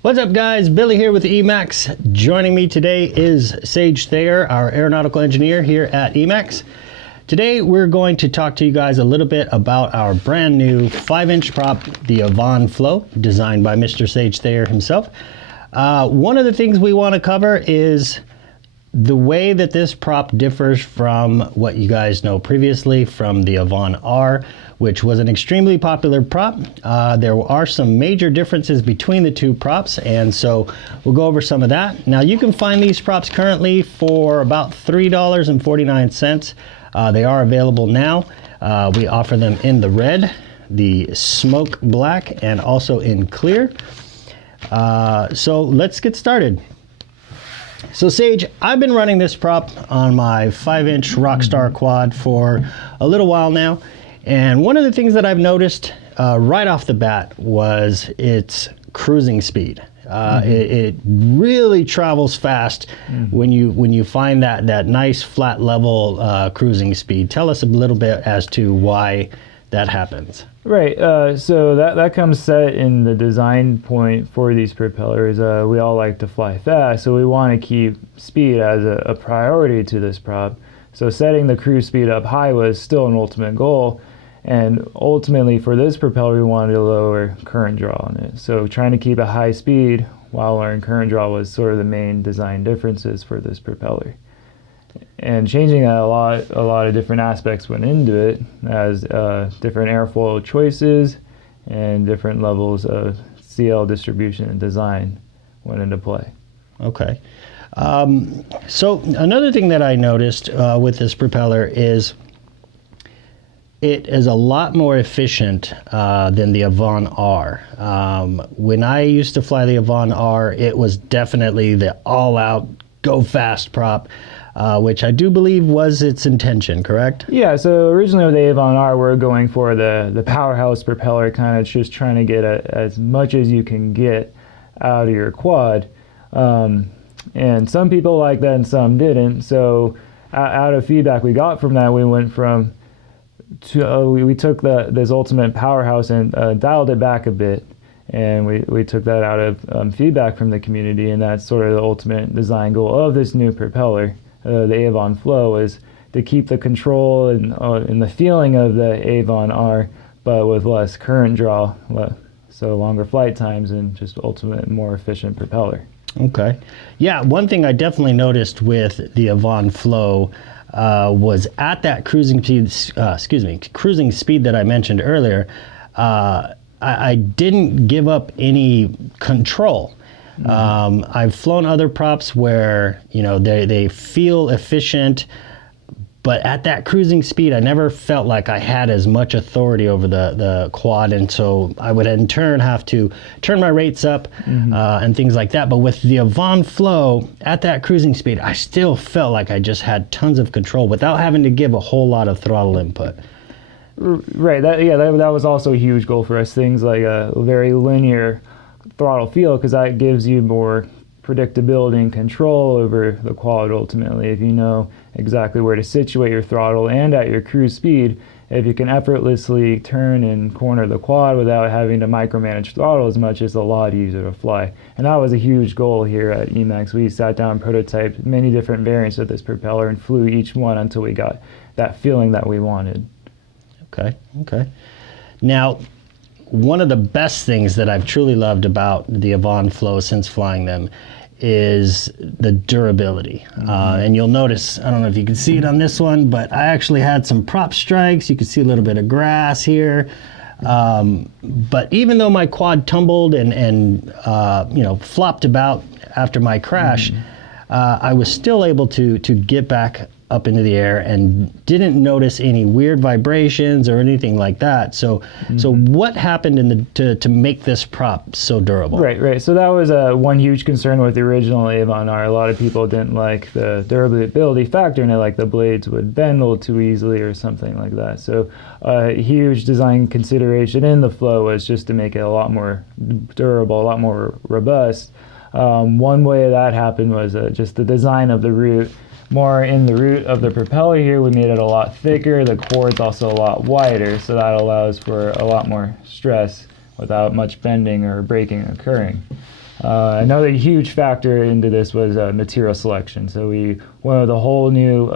What's up, guys? Billy here with EMAX. Joining me today is Sage Thayer, our aeronautical engineer here at EMAX. Today we're going to talk to you guys a little bit about our brand new 5-inch prop, the AVAN Flow, designed by Mr. Sage Thayer himself. One of the things we want to cover is the way that this prop differs from what you guys know previously from the AVAN R, which was an extremely popular prop. There are some major differences between the two props, and so we'll go over some of that. Now, you can find these props currently for about $3.49. They are available now. We offer them in the red, the smoke black, and also in clear. So let's get started. So Sage, I've been running this prop on my 5-inch Rockstar quad for a little while now, and one of the things that I've noticed right off the bat was its cruising speed. It really travels fast when you find that nice flat level cruising speed. Tell us a little bit as to why that happens. Right, so that comes set in the design point for these propellers. We all like to fly fast, so we want to keep speed as a priority to this prop. So setting the cruise speed up high was still an ultimate goal, and ultimately for this propeller we wanted to lower current draw on it. So trying to keep a high speed while lowering current draw was sort of the main design differences for this propeller. And changing that, a lot of different aspects went into it, as different airfoil choices and different levels of CL distribution and design went into play. Okay. So another thing that I noticed with this propeller is it is a lot more efficient than the AVAN R. When I used to fly the AVAN R, it was definitely the all-out, go-fast prop. Which I do believe was its intention, correct? Yeah, so originally with the AVAN R, we're going for the powerhouse propeller, kind of just trying to get as much as you can get out of your quad. And some people liked that and some didn't. So out of feedback we got from that, we went from, we took this ultimate powerhouse and dialed it back a bit. And we took that out of feedback from the community, and that's sort of the ultimate design goal of this new propeller. The AVAN Flow is to keep the control and the feeling of the AVAN R, but with less current draw, so longer flight times and just ultimate more efficient propeller. Okay. Yeah, one thing I definitely noticed with the AVAN Flow was at that cruising speed that I mentioned earlier, I didn't give up any control. I've flown other props where, you know, they feel efficient, but at that cruising speed, I never felt like I had as much authority over the quad, and so I would in turn have to turn my rates up and things like that. But with the AVAN Flow, at that cruising speed, I still felt like I just had tons of control without having to give a whole lot of throttle input. Right, that was also a huge goal for us, things like a very linear throttle feel, because that gives you more predictability and control over the quad ultimately. If you know exactly where to situate your throttle and at your cruise speed, if you can effortlessly turn and corner the quad without having to micromanage throttle as much, it's a lot easier to fly. And that was a huge goal here at EMAX. We sat down and prototyped many different variants of this propeller and flew each one until we got that feeling that we wanted. Okay. Now, one of the best things that I've truly loved about the AVAN Flow since flying them is the durability. And you'll notice, I don't know if you can see it on this one, but I actually had some prop strikes. You can see a little bit of grass here. But even though my quad tumbled and you know, flopped about after my crash, I was still able to get back up into the air and didn't notice any weird vibrations or anything like that. So what happened to make this prop so durable? Right. So that was one huge concern with the original AVAN R. A lot of people didn't like the durability factor in it, like the blades would bend a little too easily or something like that. So a huge design consideration in the Flow was just to make it a lot more durable, a lot more robust. One way that happened was just the design of the root. More in the root of the propeller here, we made it a lot thicker. The core's also a lot wider, so that allows for a lot more stress without much bending or braking occurring. Another huge factor into this was material selection. So we went with a whole new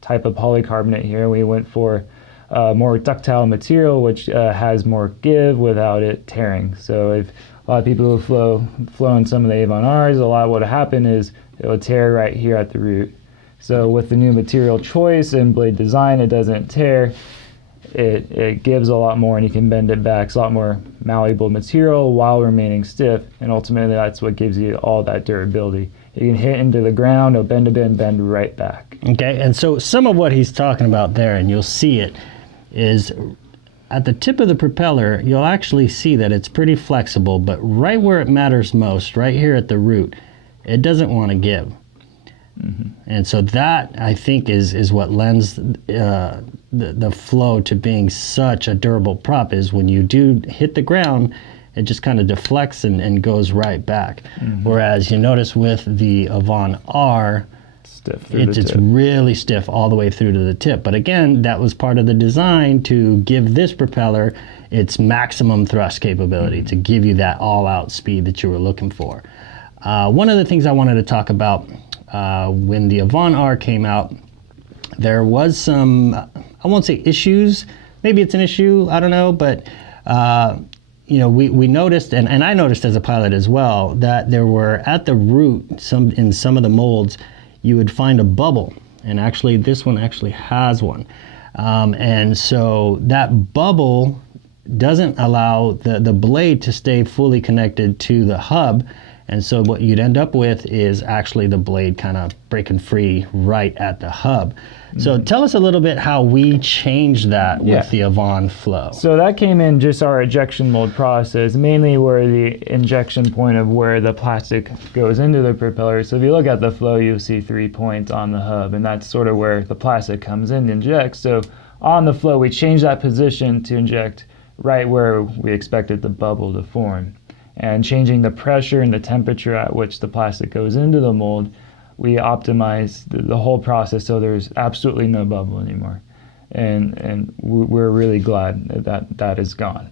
type of polycarbonate here. We went for more ductile material, which has more give without it tearing. So if a lot of people who've flown some of the AVAN Rs, a lot of what would happen is it would tear right here at the root. So with the new material choice and blade design, it doesn't tear. It gives a lot more, and you can bend it back. It's a lot more malleable material while remaining stiff, and ultimately that's what gives you all that durability. You can hit into the ground, it'll bend a bit and bend right back. Okay, and so some of what he's talking about there, and you'll see it, is at the tip of the propeller, you'll actually see that it's pretty flexible, but right where it matters most, right here at the root, it doesn't want to give. Mm-hmm. And so that, I think, is what lends the flow to being such a durable prop, is when you do hit the ground, it just kind of deflects and goes right back. Mm-hmm. Whereas you notice with the AVAN R, it's really stiff all the way through to the tip. But again, that was part of the design to give this propeller its maximum thrust capability, to give you that all-out speed that you were looking for. One of the things I wanted to talk about, when the AVAN R came out, there was some, I won't say issues, maybe it's an issue, I don't know, but we noticed, and I noticed as a pilot as well, that there were at the root, in some of the molds, you would find a bubble, and actually this one actually has one. And so that bubble doesn't allow the blade to stay fully connected to the hub, and so what you'd end up with is actually the blade kind of breaking free right at the hub. So tell us a little bit how we changed that with the AVAN Flow. So that came in just our ejection mold process, mainly where the injection point of where the plastic goes into the propeller. So if you look at the Flow, you'll see 3 points on the hub, and that's sort of where the plastic comes in and injects. So on the Flow, we changed that position to inject right where we expected the bubble to form. And changing the pressure and the temperature at which the plastic goes into the mold, we optimize the whole process so there's absolutely no bubble anymore. And we're really glad that is gone.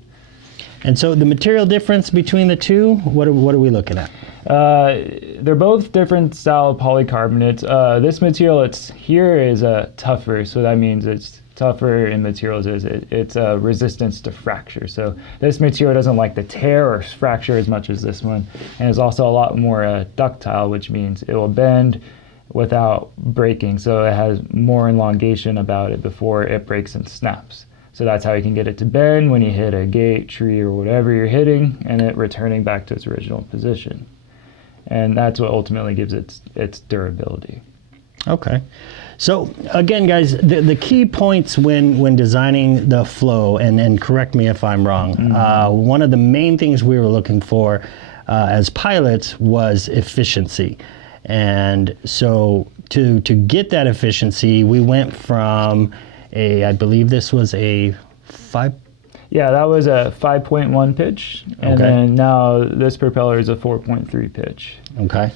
And so the material difference between the two, what are we looking at? They're both different style of polycarbonates. This material here is tougher, so that means it's tougher in materials. It's a resistance to fracture. So this material doesn't like to tear or fracture as much as this one, and it's also a lot more ductile, which means it will bend without breaking. So it has more elongation about it before it breaks and snaps. So that's how you can get it to bend when you hit a gate, tree, or whatever you're hitting, and it returning back to its original position. And that's what ultimately gives it its durability. Okay. So again, guys, the key points when designing the Flow, and correct me if I'm wrong, one of the main things we were looking for as pilots was efficiency. And so to get that efficiency, we went from I believe this was a 5... Yeah, that was a 5.1 pitch, and then now this propeller is a 4.3 pitch. Okay.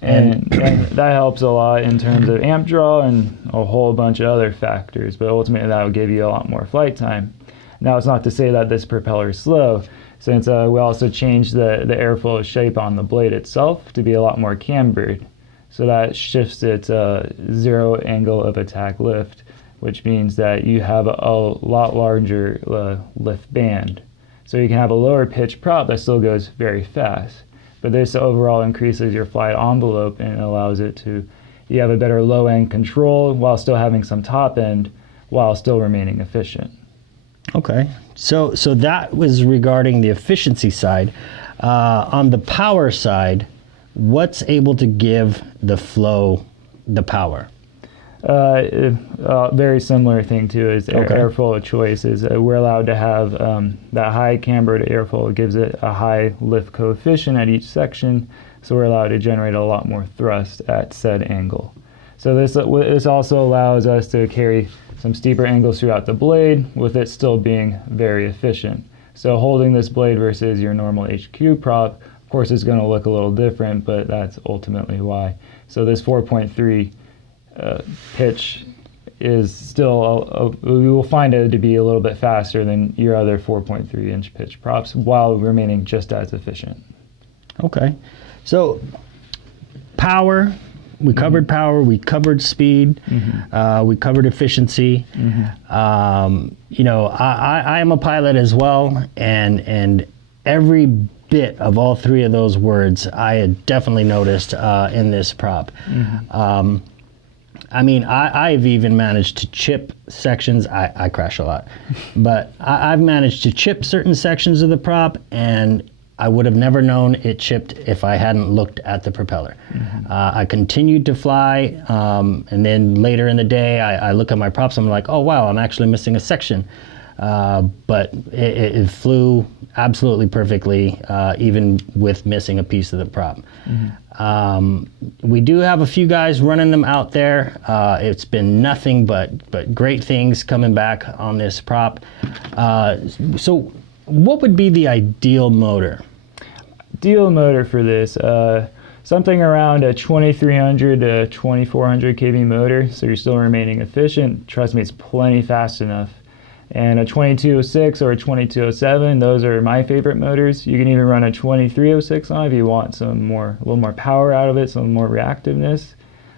And that helps a lot in terms of amp draw and a whole bunch of other factors, but ultimately that will give you a lot more flight time. Now, it's not to say that this propeller is slow, since we also changed the airflow shape on the blade itself to be a lot more cambered. So that shifts its zero angle of attack lift, which means that you have a lot larger lift band. So you can have a lower pitch prop that still goes very fast. But this overall increases your flight envelope and allows you have a better low end control while still having some top end while still remaining efficient. Okay, so that was regarding the efficiency side. On the power side, what's able to give the Flow the power? Very similar thing too is airflow of choice is we're allowed to have that high cambered airflow. It gives it a high lift coefficient at each section, so we're allowed to generate a lot more thrust at said angle. So this also allows us to carry some steeper angles throughout the blade with it still being very efficient. So holding this blade versus your normal HQ prop, of course, is going to look a little different, but that's ultimately why. So this 4.3 pitch is still, we will find it to be a little bit faster than your other 4.3 inch pitch props while remaining just as efficient. Okay. So power, we covered power, we covered speed, we covered efficiency. You know, I am a pilot as well, and every bit of all three of those words I had definitely noticed in this prop. I mean, I've even managed to chip sections. I crash a lot, but I've managed to chip certain sections of the prop, and I would have never known it chipped if I hadn't looked at the propeller. I continued to fly, and then later in the day, I look at my props, I'm like, oh wow, I'm actually missing a section. But it flew absolutely perfectly, even with missing a piece of the prop. We do have a few guys running them out there. It's been nothing but great things coming back on this prop. So what would be the ideal motor? Ideal motor for this, something around a 2300 to 2400 kV motor, so you're still remaining efficient. Trust me, it's plenty fast enough. And a 2206 or a 2207, those are my favorite motors. You can even run a 2306 on if you want a little more power out of it, some more reactiveness.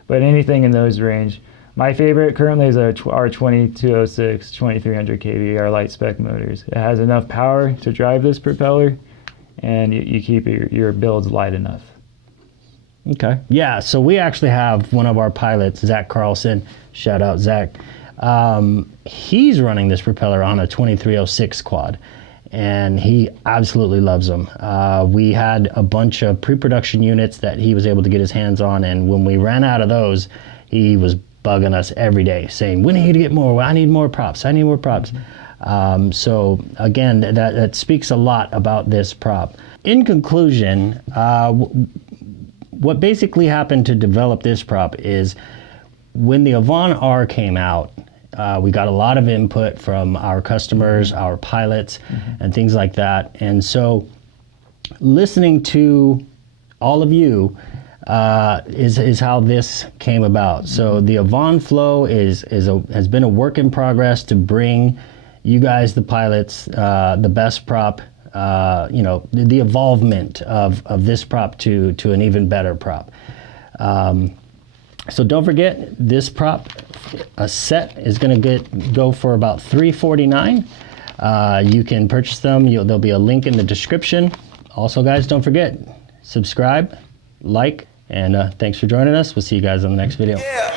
But anything in those range. My favorite currently is our 2206, 2300 kV, our light spec motors. It has enough power to drive this propeller, and you keep your builds light enough. Okay. Yeah, so we actually have one of our pilots, Zach Carlson, shout out Zach. He's running this propeller on a 2306 quad, and he absolutely loves them. We had a bunch of pre-production units that he was able to get his hands on, and when we ran out of those, he was bugging us every day saying, we need to get more, I need more props, I need more props. So again, that speaks a lot about this prop. In conclusion, what basically happened to develop this prop is when the AVAN R came out, we got a lot of input from our customers, our pilots, and things like that. And so listening to all of you is how this came about. So the AVAN Flow has been a work in progress to bring you guys, the pilots, the best prop, you know, the evolvement of this prop to an even better prop. So don't forget, this prop, a set, is going to go for about $349. You can purchase them. There'll be a link in the description. Also, guys, don't forget, subscribe, like, and thanks for joining us. We'll see you guys on the next video. Yeah.